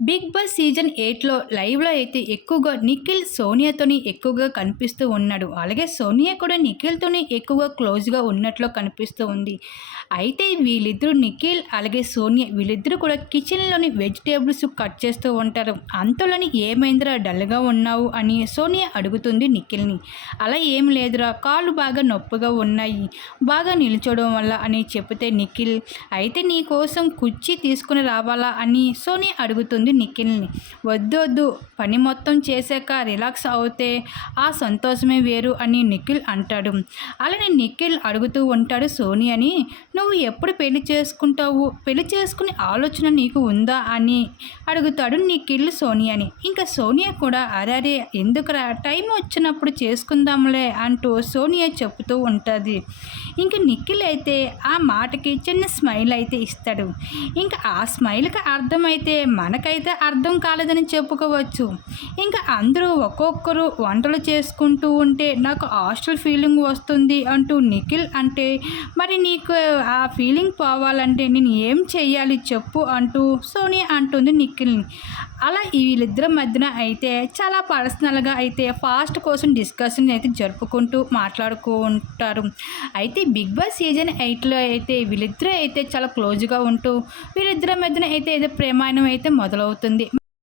Big boss season 8లో లైవ్‌లో అయితే ఎక్కువగా నిఖిల్ సోనియాతోని ఎక్కువగా కనిపిస్తూ ఉన్నాడు. అలాగే సోనియా కూడా నిఖిల్‌తోని ఎక్కువగా క్లోజ్‌గా ఉన్నట్లు కనిపిస్తూ ఉంది. అయితే వీళ్ళిద్దరూ నిఖిల్ అలాగే సోనియా వీళ్ళిద్దరూ కూడా కిచెన్‌లోని వెజిటబుల్స్ కట్ చేస్తూ ఉంటారు. అంతలోని "ఏమైందిరా డల్‌గా ఉన్నావు" అని సోనియా అడుగుతుంది నిఖిల్‌ని. "అలా ఏం లేదురా కాళ్ళు బాగా నొప్పిగా ఉన్నాయి. బాగా నిల్చోవడం వల్ల" అని చెబితే నిఖిల్ "అయితే నీ కోసం కుర్చీ తీసుకొని రావాలా" అని సోనియా అడుగుతుంది నిఖిల్‌ని. "వద్దొద్దు పని మొత్తం చేశాక రిలాక్స్ అవుతే ఆ సంతోషమే వేరు" అని నిఖిల్ అంటాడు. అలానే నిఖిల్ అడుగుతూ ఉంటాడు సోనియాని, "నువ్వు ఎప్పుడు పెళ్లి చేసుకుంటావు? పెళ్లి చేసుకునే ఆలోచన నీకు ఉందా?" అని అడుగుతాడు నిఖిల్ సోనియాని. ఇంకా సోనియా కూడా "అరెరే ఎందుకురా టైం వచ్చినప్పుడు చేసుకుందాంలే" అంటూ సోనియా చెప్తూ ఉంటుంది. ఇంక నిఖిల్ అయితే ఆ మాటకి చిన్న స్మైల్ అయితే ఇస్తాడు. ఇంకా ఆ స్మైల్‌కి అర్థమైతే మనకైతే అర్థం కాలేదని చెప్పుకోవచ్చు. ఇంకా అందరూ ఒక్కొక్కరు వంటలు చేసుకుంటూ ఉంటే నాకు హాస్టల్ ఫీలింగ్ వస్తుంది అంటూ నిఖిల్ అంటే, "మరి నీకు ఆ ఫీలింగ్ పోవాలంటే నేను ఏం చెయ్యాలి చెప్పు" అంటూ సోనియా అంటుంది నిఖిల్‌ని. అలా వీళ్ళిద్దరి మధ్యన అయితే చాలా పర్సనల్‌గా అయితే ఫాస్ట్ కోసం డిస్కషన్ అయితే జరుపుకుంటూ మాట్లాడుకుంటారు. అయితే బిగ్ బాస్ సీజన్ 8లో అయితే వీళ్ళిద్దరూ అయితే చాలా క్లోజ్‌గా ఉంటూ వీళ్ళిద్దరి మధ్యన అయితే ఏదో ప్రేమాయణం అయితే మొదలవుతుంది.